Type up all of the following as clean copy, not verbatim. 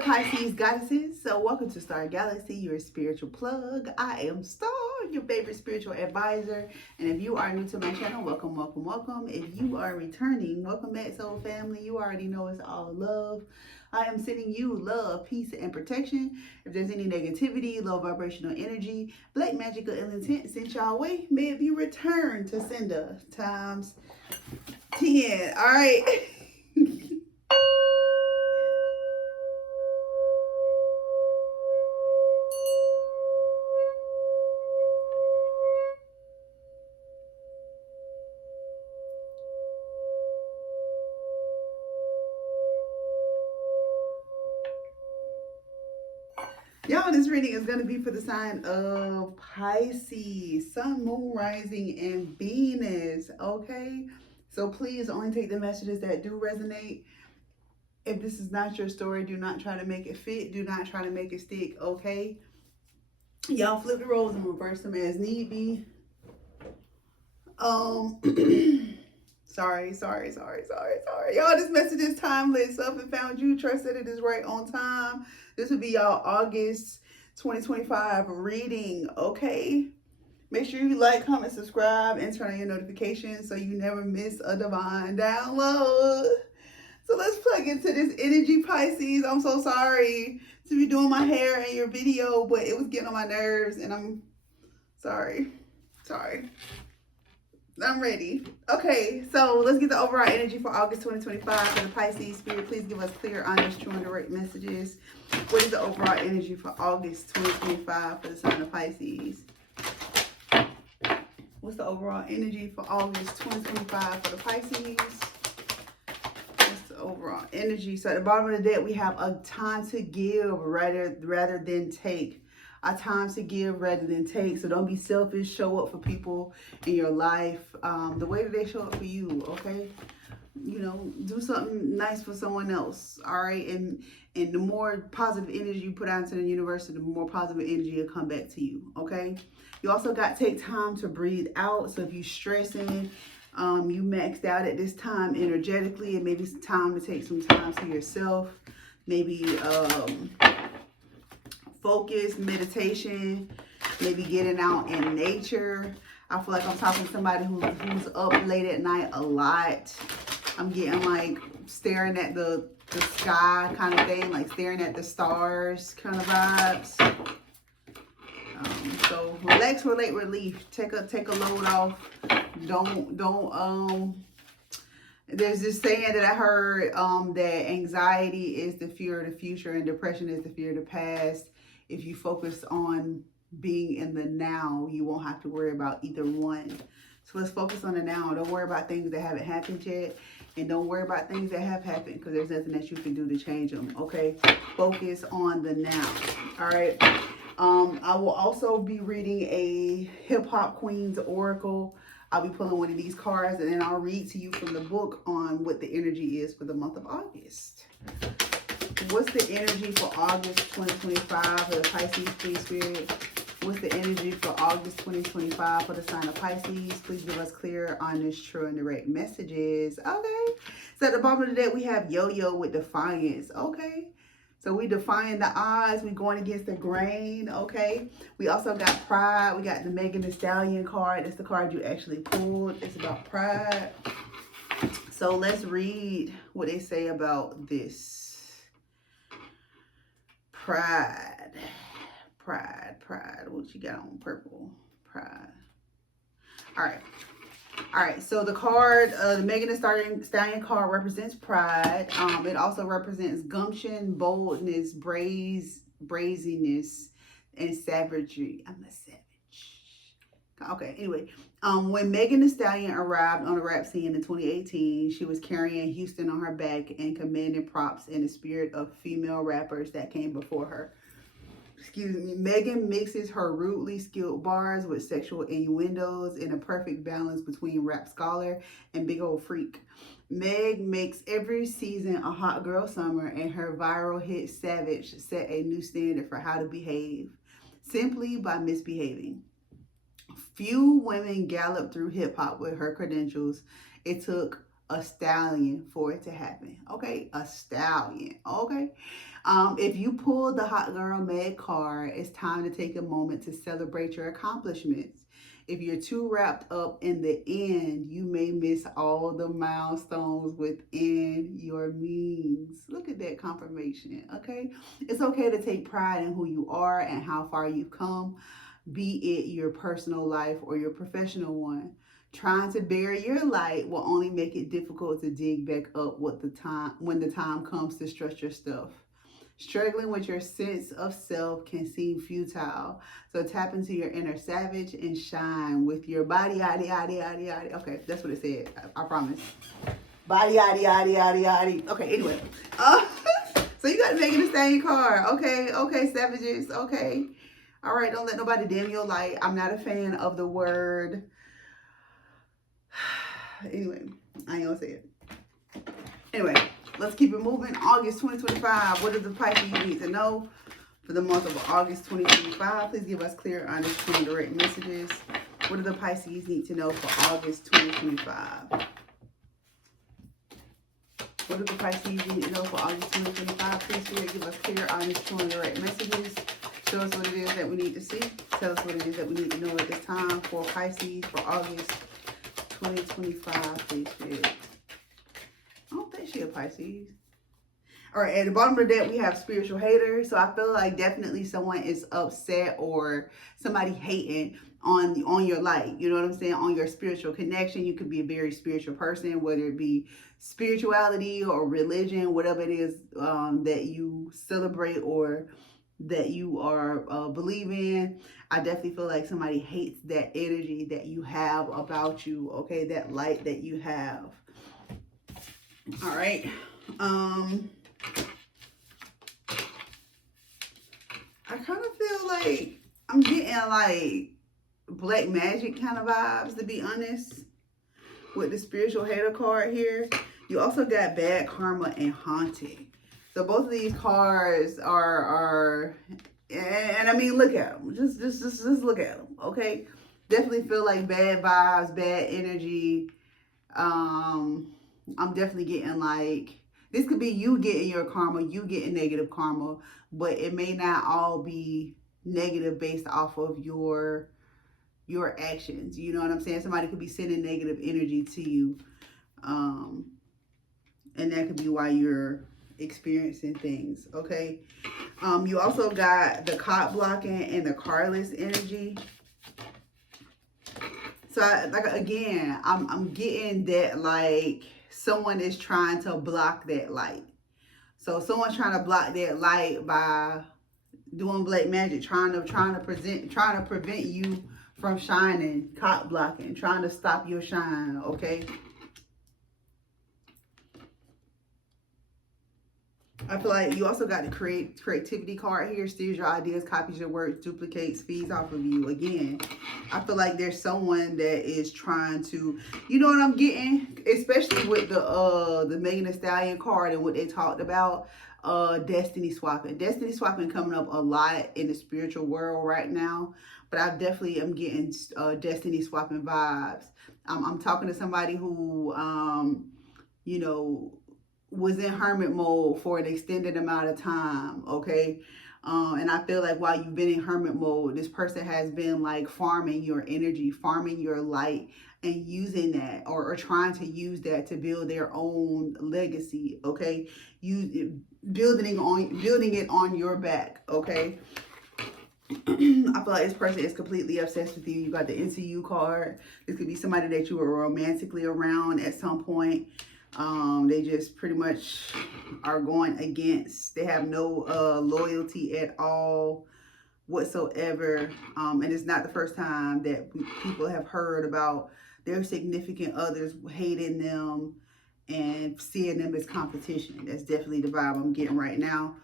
there, Pisces goddesses. So welcome to StarGalaxiii, your spiritual plug. I am Star, your favorite spiritual advisor. And if you are new to my channel, welcome, welcome, welcome. If you are returning, welcome back, soul family. You already know it's all love. I am sending you love, peace, and protection. If there's any negativity, low vibrational energy, black magic, or ill intent sent y'all way, may it be returned to sender times 10. All right. Y'all, this reading is going to be for the sign of Pisces, Sun, Moon, Rising, and Venus, okay? So please only take the messages that do resonate. If this is not your story, do not try to make it fit. Do not try to make it stick, okay? Y'all flip the roles and reverse them as need be. Sorry. Y'all, this message is timeless. Up and found you. Trust that it is right on time. This will be y'all August 2025 reading, okay? Make sure you like, comment, subscribe, and turn on your notifications so you never miss a divine download. So let's plug into this energy, Pisces. I'm so sorry to be doing my hair and your video, but it was getting on my nerves, and I'm sorry. I'm ready. Okay, so let's get the overall energy for August 2025 for the Pisces spirit. Please give us clear, honest, true, and direct messages. What is the overall energy for August 2025 for the sign of Pisces? What's the overall energy for August 2025 for the Pisces? What's the overall energy? So at the bottom of the deck, we have a time to give rather than take. A time to give rather than take. So don't be selfish. Show up for people in your life the way that they show up for you, okay? You know, do something nice for someone else, all right? And the more positive energy you put out into the universe, the more positive energy will come back to you, okay? You also got to take time to breathe out. So if you're stressing, you maxed out at this time energetically, and maybe it's time to take some time to yourself. Maybe focus, meditation, maybe getting out in nature. I feel like I'm talking to somebody who's up late at night a lot. I'm getting like staring at the sky kind of thing, like staring at the stars kind of vibes. So relax, relate, relief. Take a load off. Don't there's this saying that I heard that anxiety is the fear of the future and depression is the fear of the past. If you focus on being in the now, you won't have to worry about either one. So let's focus on the now. Don't worry about things that haven't happened yet. And don't worry about things that have happened, because there's nothing that you can do to change them, okay? Focus on the now, all right? I will also be reading a Hip Hop Queens Oracle. I'll be pulling one of these cards, and then I'll read to you from the book on what the energy is for the month of August. What's the energy for August 2025 for the Pisces, please, Spirit? What's the energy for August 2025 for the sign of Pisces? Please give us clear, honest, true, and direct messages. Okay. So at the bottom of the deck, we have Yo-Yo with Defiance. Okay. So we defying the odds. We going against the grain. Okay. We also got Pride. We got the Megan Thee Stallion card. That's the card you actually pulled. It's about pride. So let's read what they say about this. Pride. What you got on purple? Pride. All right. So the card, the Megan Thee Stallion card represents pride. It also represents gumption, boldness, brazenness, and savagery. I'm a savage. Okay. Anyway, when Megan Thee Stallion arrived on the rap scene in 2018, she was carrying Houston on her back and commanding props in the spirit of female rappers that came before her. Megan mixes her rudely skilled bars with sexual innuendos in a perfect balance between rap scholar and big old freak. Meg makes every season a hot girl summer, and her viral hit Savage set a new standard for how to behave, simply by misbehaving. Few women galloped through hip hop with her credentials. It took a stallion for it to happen. Okay, a stallion. Okay. If you pull the hot girl mad card, it's time to take a moment to celebrate your accomplishments. If you're too wrapped up in the end, you may miss all the milestones within your means. Look at that confirmation, okay? It's okay to take pride in who you are and how far you've come, be it your personal life or your professional one. Trying to bury your light will only make it difficult to dig back up when the time comes to strut your stuff. Struggling with your sense of self can seem futile. So tap into your inner savage and shine with your body, yaddy, yaddy, yaddy, yaddy. Okay, that's what it said. I promise. Body, yaddy, yaddy, yaddy, yaddy. Okay, anyway. So you got to make it a same card. Okay, savages. Okay. All right, don't let nobody dim your light. I'm not a fan of the word. Anyway, I ain't gonna say it. Anyway, let's keep it moving. August 2025. What does the Pisces need to know for the month of August 2025? Please give us clear, honest, true, and direct messages. What do the Pisces need to know for August 2025? What do the Pisces need to know for August 2025? Please Spirit, give us clear, honest, true, and direct messages. Show us what it is that we need to see. Tell us what it is that we need to know at this time for Pisces for August 2025. Please Spirit. I don't think she a Pisces. All right, at the bottom of the deck, we have spiritual haters. So I feel like definitely someone is upset or somebody hating on your light. You know what I'm saying? On your spiritual connection. You could be a very spiritual person, whether it be spirituality or religion, whatever it is that you celebrate or that you are believe in. I definitely feel like somebody hates that energy that you have about you. Okay, that light that you have. All right. I kind of feel like I'm getting like black magic kind of vibes, to be honest, with the spiritual hater card here. You also got bad karma and haunted. So both of these cards are and I mean, look at them. Just look at them, okay? Definitely feel like bad vibes, bad energy. I'm definitely getting like, this could be you getting your karma, you getting negative karma, but it may not all be negative based off of your actions. You know what I'm saying? Somebody could be sending negative energy to you. And that could be why you're experiencing things, okay? You also got the cop blocking and the carless energy. So I'm getting that like someone is trying to block that light. So someone's trying to block that light by doing black magic, trying to prevent you from shining, cop blocking, trying to stop your shine, okay? I feel like you also got the creativity card here. Steals your ideas, copies your work, duplicates, feeds off of you. Again, I feel like there's someone that is trying to, you know what I'm getting? Especially with the Megan Thee Stallion card and what they talked about, destiny swapping. Destiny swapping coming up a lot in the spiritual world right now. But I definitely am getting destiny swapping vibes. I'm talking to somebody who, you know, was in hermit mode for an extended amount of time, okay? And I feel like while you've been in hermit mode, this person has been like farming your energy, farming your light, and using that or trying to use that to build their own legacy, okay? Building it on your back, okay? I feel like this person is completely obsessed with you. You got the into you card. This could be somebody that you were romantically around at some point. They just pretty much are going against. They have no loyalty at all whatsoever. And it's not the first time that people have heard about their significant others hating them and seeing them as competition. That's definitely the vibe I'm getting right now.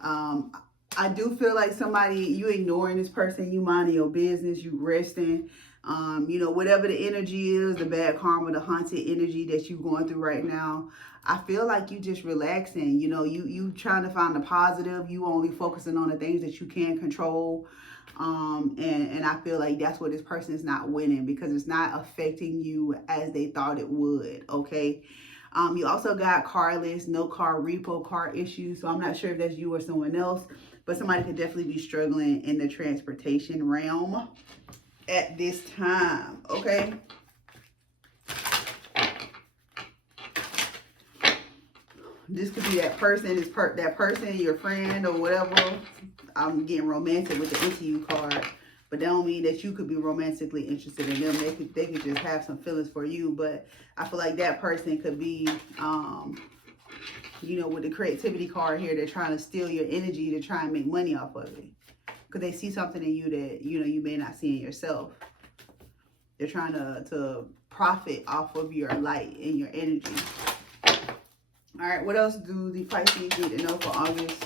I do feel like you ignoring this person, you minding your business, you resting. You know, whatever the energy is, the bad karma, the haunted energy that you're going through right now, I feel like you just relaxing. You know, you trying to find the positive. You only focusing on the things that you can control. And I feel like that's where this person is not winning, because it's not affecting you as they thought it would, okay? You also got carless, no car, repo car issues. So I'm not sure if that's you or someone else, but somebody could definitely be struggling in the transportation realm at this time, okay? This could be that person, that person, your friend or whatever. I'm getting romantic with the into you card, but that don't mean that you could be romantically interested in them. They could just have some feelings for you, but I feel like that person could be, you know, with the creativity card here, they're trying to steal your energy to try and make money off of it. Because they see something in you that, you know, you may not see in yourself. They're trying to profit off of your light and your energy. All right, what else do the Pisces need to know for August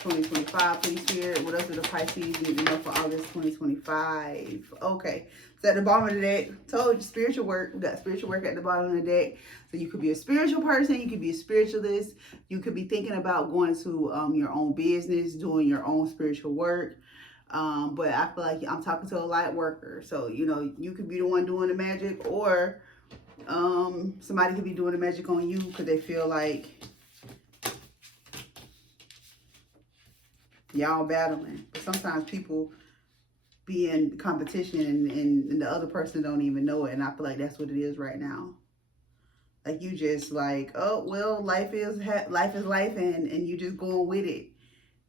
2025, please, Spirit? What else do the Pisces need to know for August 2025? Okay, so at the bottom of the deck, told you, spiritual work. We got spiritual work at the bottom of the deck. So you could be a spiritual person, you could be a spiritualist, you could be thinking about going to your own business, doing your own spiritual work. But I feel like I'm talking to a light worker. So, you know, you could be the one doing the magic, or somebody could be doing the magic on you because they feel like y'all battling. But sometimes people be in competition and the other person don't even know it. And I feel like that's what it is right now. Like you just like, oh, well, life is life and you just going with it.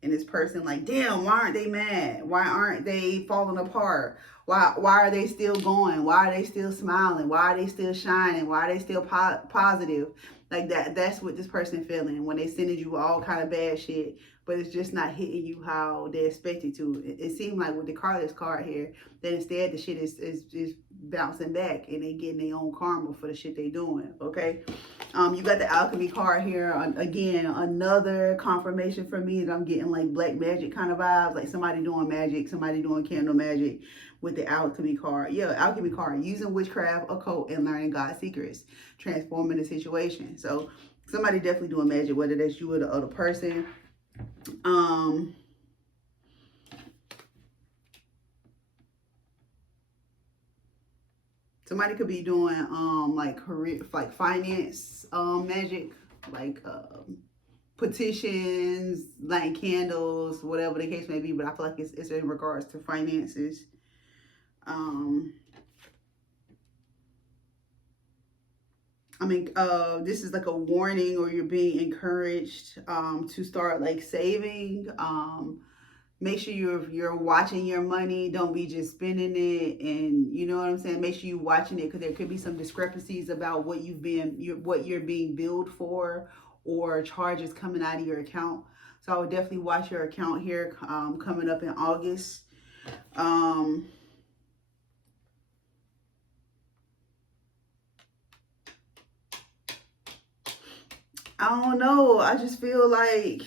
And this person like, damn, why aren't they mad? Why aren't they falling apart? Why are they still going? Why are they still smiling? Why are they still shining? Why are they still positive? Like that's what this person feeling when they sending you all kind of bad shit, but it's just not hitting you how they expect it to. It seems like with the carless card here, that instead the shit is bouncing back and they getting their own karma for the shit they doing, okay? You got the alchemy card here. Again, another confirmation for me that I'm getting like black magic kind of vibes, like somebody doing magic, somebody doing candle magic with the alchemy card. Yeah, alchemy card, using witchcraft, occult, and learning God's secrets, transforming the situation. So somebody definitely doing magic, whether that's you or the other person. Somebody could be doing like career, like finance magic, like petitions, lighting candles, whatever the case may be. But I feel like it's in regards to finances. I mean, this is like a warning, or you're being encouraged to start like saving. Make sure you're watching your money. Don't be just spending it, and you know what I'm saying. Make sure you're watching it because there could be some discrepancies about what what you're being billed for, or charges coming out of your account. So I would definitely watch your account here coming up in August. I don't know. I just feel like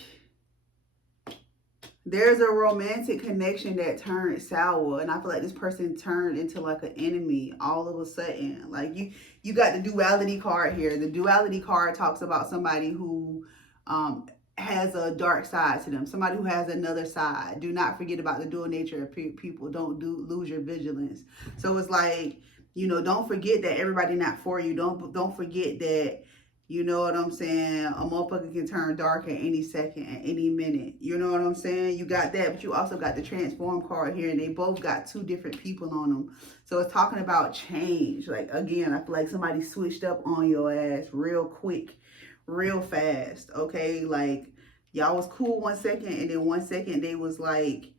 there's a romantic connection that turned sour, and I feel like this person turned into like an enemy all of a sudden. Like you got the duality card here. The duality card talks about somebody who has a dark side to them, somebody who has another side. Do not forget about the dual nature of people. Don't lose your vigilance. So it's like, you know, don't forget that everybody not for you. Don't forget that. You know what I'm saying? A motherfucker can turn dark at any second, at any minute. You know what I'm saying? You got that, but you also got the transform card here, and they both got two different people on them. So it's talking about change. Like, again, I feel like somebody switched up on your ass real quick, real fast, okay? Like, y'all was cool 1 second, and then 1 second they was like,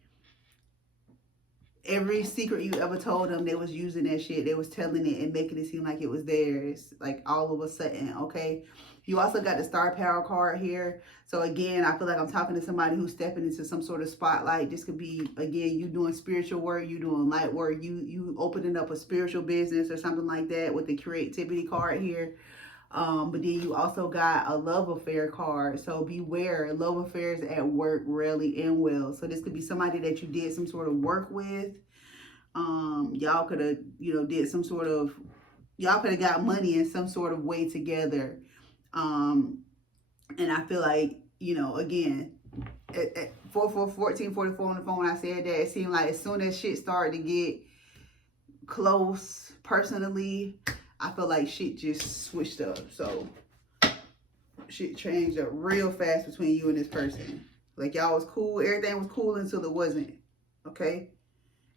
every secret you ever told them, they was using that shit. They was telling it and making it seem like it was theirs, like all of a sudden, okay? You also got the star power card here. So again, I feel like I'm talking to somebody who's stepping into some sort of spotlight. This could be, again, you doing spiritual work, you doing light work, you opening up a spiritual business or something like that with the creativity card here. But then you also got a love affair card. So beware, love affairs at work rarely end well. So this could be somebody that you did some sort of work with. Y'all could have, you know, did some sort of, y'all could have got money in some sort of way together. And I feel like, you know, again, at 1444 on the phone when I said that, it seemed like as soon as shit started to get close personally, I feel like shit just switched up. So shit changed up real fast between you and this person. Like y'all was cool, everything was cool until it wasn't. Okay?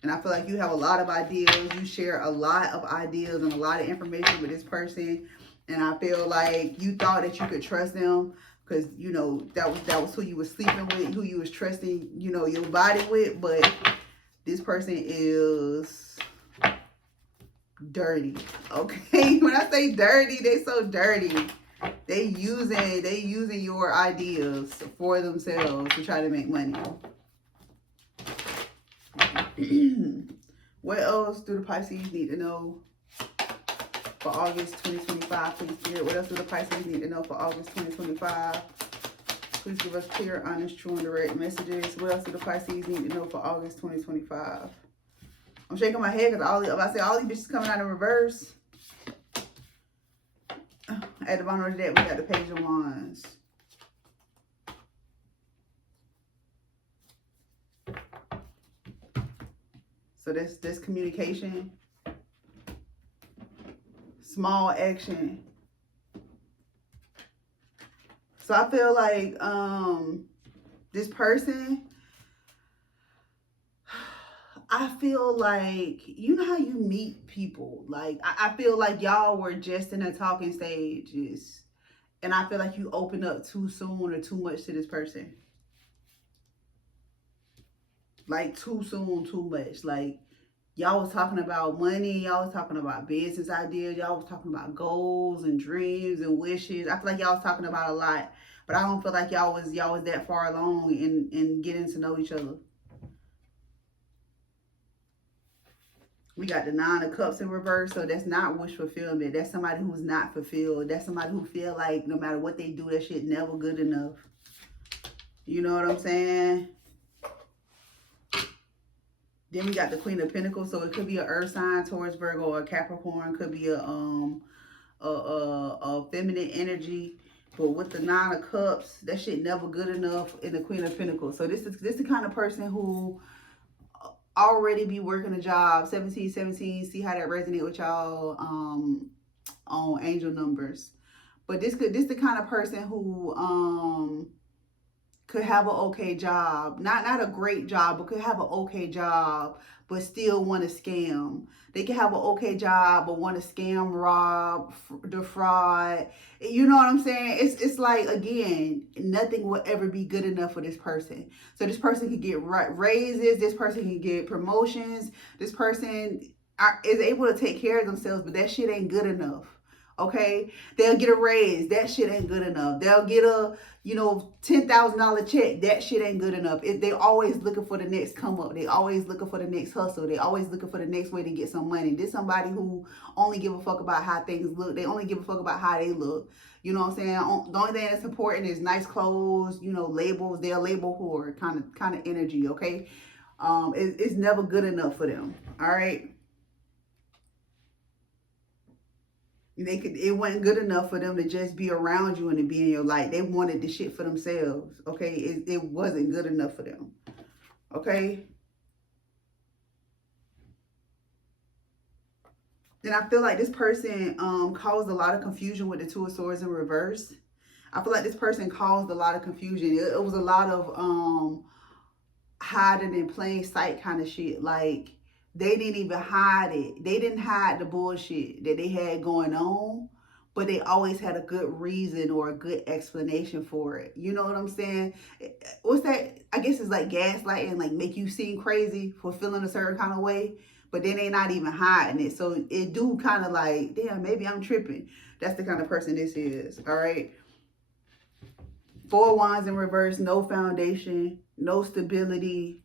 And I feel like you have a lot of ideas. You share a lot of ideas and a lot of information with this person. And I feel like you thought that you could trust them because, you know, that was who you was sleeping with, who you was trusting, you know, your body with. But this person is dirty. Okay? When I say dirty, they so dirty. They using your ideas for themselves to try to make money. What else do the Pisces need to know for August 2025? Please, Spirit. What else do the Pisces need to know for August 2025? Please give us clear, honest, true, and direct messages. What else do the Pisces need to know for August 2025? I'm shaking my head because all these bitches coming out in reverse. At the bottom of the deck, we got the Page of Wands. So that's communication, small action. So I feel like this person, I feel like, you know how you meet people? Like, I feel like y'all were just in a talking stages. And I feel like you opened up too soon or too much to this person. Like, too soon, too much. Like, y'all was talking about money. Y'all was talking about business ideas. Y'all was talking about goals and dreams and wishes. I feel like y'all was talking about a lot. But I don't feel like y'all was that far along in getting to know each other. We got the Nine of Cups in reverse, so that's not wish fulfillment. That's somebody who's not fulfilled. That's somebody who feel like no matter what they do, that shit never good enough. You know what I'm saying? Then we got the Queen of Pentacles, so it could be an Earth sign, Taurus, Virgo, or Capricorn. Could be a feminine energy. But with the Nine of Cups, that shit never good enough in the Queen of Pentacles. So this is the kind of person who already be working a job. 1717, see how that resonate with y'all on angel numbers. But this the kind of person who could have an okay job, not a great job, but could have an okay job but still want to scam. They can have an okay job but want to scam, rob, defraud. You know what I'm saying? It's like, again, nothing will ever be good enough for this person. So this person can get raises, this person can get promotions, this person is able to take care of themselves, but that shit ain't good enough. Okay, they'll get a raise. That shit ain't good enough. They'll get a, $10,000 check. That shit ain't good enough. They always looking for the next come up. They always looking for the next hustle. They always looking for the next way to get some money. This somebody who only give a fuck about how things look. They only give a fuck about how they look. You know what I'm saying? The only thing that's important is nice clothes. Labels. They're a label whore kind of energy. Okay, it's never good enough for them. All right. It wasn't good enough for them to just be around you and to be in your life. They wanted the shit for themselves. Okay, it wasn't good enough for them. Okay. Then I feel like this person caused a lot of confusion with the Two of Swords in reverse. I feel like this person caused a lot of confusion. It was a lot of hiding in plain sight kind of shit. Like, they didn't even hide it. They didn't hide the bullshit that they had going on, but they always had a good reason or a good explanation for it. You know what I'm saying? What's that? I guess it's like gaslighting, like make you seem crazy for feeling a certain kind of way, but then they not even hiding it. So it do kind of like, damn, maybe I'm tripping. That's the kind of person this is, all right? Four Wands in reverse, no foundation, no stability.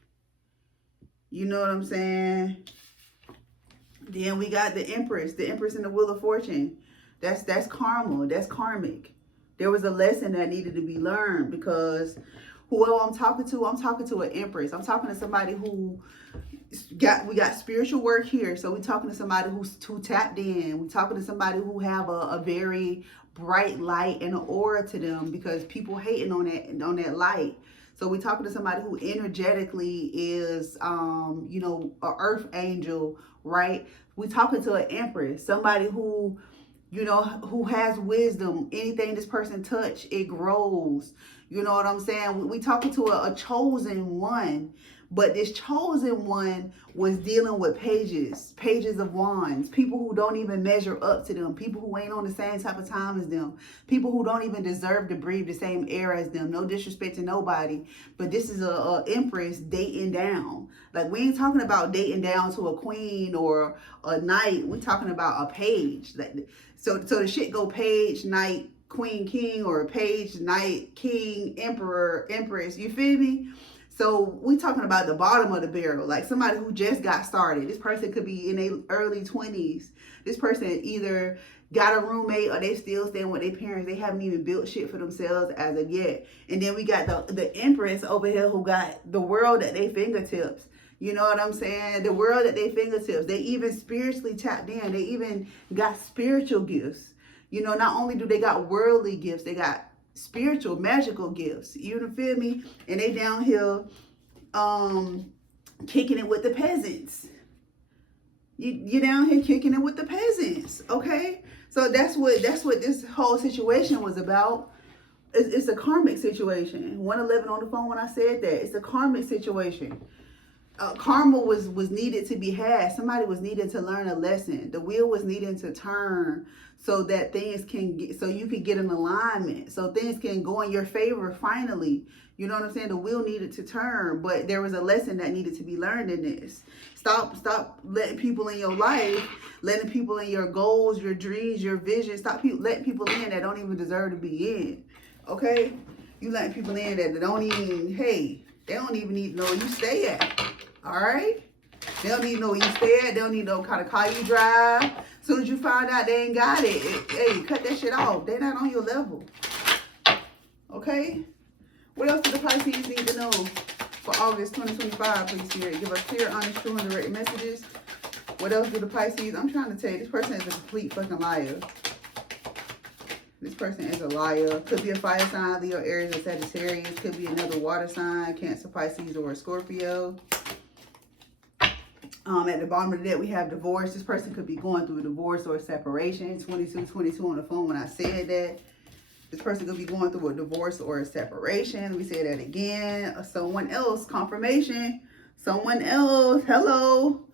You know what I'm saying? Then we got the Empress in the Wheel of Fortune. That's karma. That's karmic. There was a lesson that needed to be learned because whoever I'm talking to an Empress. I'm talking to somebody who we got spiritual work here. So we're talking to somebody who's too tapped in. We're talking to somebody who have a very bright light and an aura to them because people hating on that light. So we're talking to somebody who energetically is, an earth angel, right? We're talking to an Empress, somebody who you know, who has wisdom. Anything this person touch, it grows. You know what I'm saying? We talking to a chosen one, but this chosen one was dealing with pages of wands, people who don't even measure up to them, people who ain't on the same type of time as them, people who don't even deserve to breathe the same air as them. No disrespect to nobody, but this is a empress dating down. Like, we ain't talking about dating down to a queen or a knight. We're talking about a page. Like, so the shit go page, knight, queen, king, or page, knight, king, emperor, empress. You feel me? So we talking about the bottom of the barrel, like somebody who just got started. This person could be in their early 20s. This person either got a roommate or they still staying with their parents. They haven't even built shit for themselves as of yet. And then we got the empress over here who got the world at their fingertips. You know what I'm saying? The world at their fingertips. They even spiritually tapped in. They even got spiritual gifts. You know, not only do they got worldly gifts, they got spiritual, magical gifts. You feel me? And they down here kicking it with the peasants. You down here kicking it with the peasants, okay? So that's what this whole situation was about. It's a karmic situation. 111 on the phone when I said that. It's a karmic situation. Karma was needed to be had. Somebody was needed to learn a lesson. The wheel was needing to turn so that things can get, so you can get an alignment, so things can go in your favor finally. You know what I'm saying? The wheel needed to turn, but there was a lesson that needed to be learned in this. Stop letting people in your life, letting people in your goals, your dreams, your vision. Stop letting people in that don't even deserve to be in. Okay? You letting people in that don't even, hey, they don't even need to know where you stay at. All right? They don't need to know where you stay at. They don't need to know what kind of car you drive. As soon as you find out they ain't got it, hey, cut that shit off. They're not on your level. Okay? What else do the Pisces need to know for August 2025, please, Spirit? Give us clear, honest, true, and direct messages. What else do the Pisces? I'm trying to tell you, this person is a complete fucking liar. This person is a liar. Could be a fire sign, Leo, Aries, or Sagittarius. Could be another water sign, Cancer, Pisces, or a Scorpio. At the bottom of the deck, we have divorce. This person could be going through a divorce or a separation. 22 on the phone when I said that. This person could be going through a divorce or a separation. Let me say that again. Someone else, confirmation. Someone else, hello.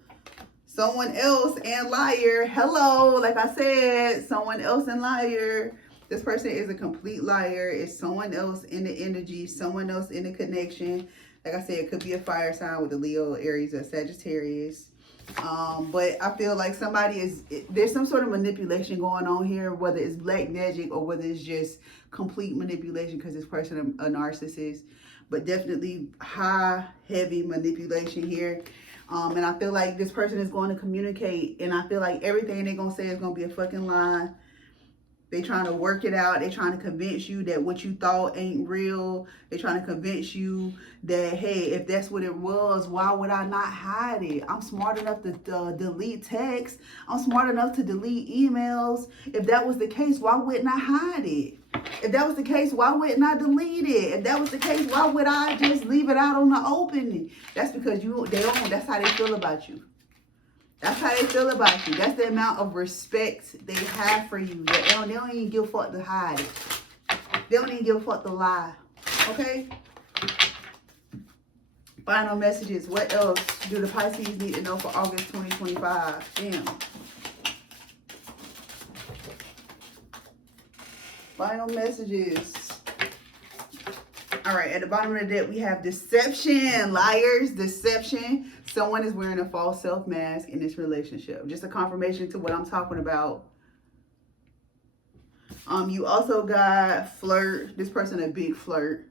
Someone else and liar, hello. Like I said, someone else and liar. This person is a complete liar. It's someone else in the energy, someone else in the connection. Like I said, it could be a fire sign with a Leo, Aries, or Sagittarius. But I feel like there's some sort of manipulation going on here, whether it's black magic or whether it's just complete manipulation because this person a narcissist. But definitely heavy manipulation here. And I feel like this person is going to communicate, and I feel like everything they're going to say is going to be a fucking lie. They trying to work it out. They trying to convince you that what you thought ain't real. They trying to convince you that, hey, if that's what it was, why would I not hide it? I'm smart enough to delete text. I'm smart enough to delete emails. If that was the case, why wouldn't I hide it? If that was the case, why wouldn't I delete it? If that was the case, why would I just leave it out on the open? That's because that's how they feel about you. That's how they feel about you. That's the amount of respect they have for you. They don't even give a fuck to hide it. They don't even give a fuck to lie. Okay? Final messages. What else do the Pisces need to know for August 2025? Damn. Final messages. All right, at the bottom of the deck, we have deception. Liars, deception. Someone is wearing a false self mask in this relationship. Just a confirmation to what I'm talking about. You also got flirt. This person a big flirt.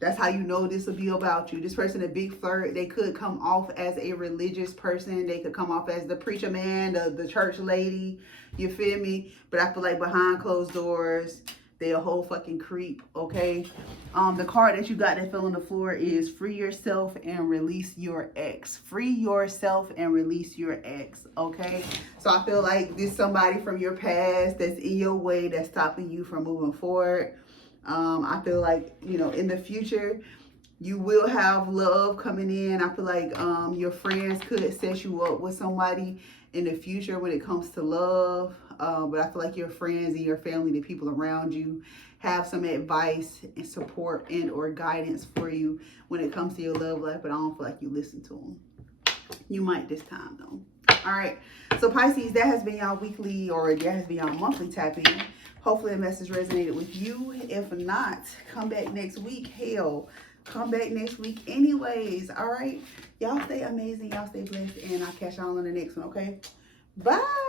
That's how you know this will be about you. This person a big flirt. They could come off as a religious person. They could come off as the preacher man, the church lady. You feel me? But I feel like behind closed doors, they a whole fucking creep, okay? The card that you got that fell on the floor is free yourself and release your ex. Free yourself and release your ex, okay? So I feel like this somebody from your past that's in your way that's stopping you from moving forward. I feel like, you know, in the future, You will have love coming in. I feel like your friends could set you up with somebody in the future when it comes to love. But I feel like your friends and your family, the people around you, have some advice and support and or guidance for you when it comes to your love life. But I don't feel like you listen to them. You might this time though. All right. So Pisces, that has been y'all weekly or that has been y'all monthly tap-in. Hopefully the message resonated with you. If not, come back next week. Hell, come back next week anyways. All right. Y'all stay amazing. Y'all stay blessed. And I'll catch y'all on the next one. Okay. Bye.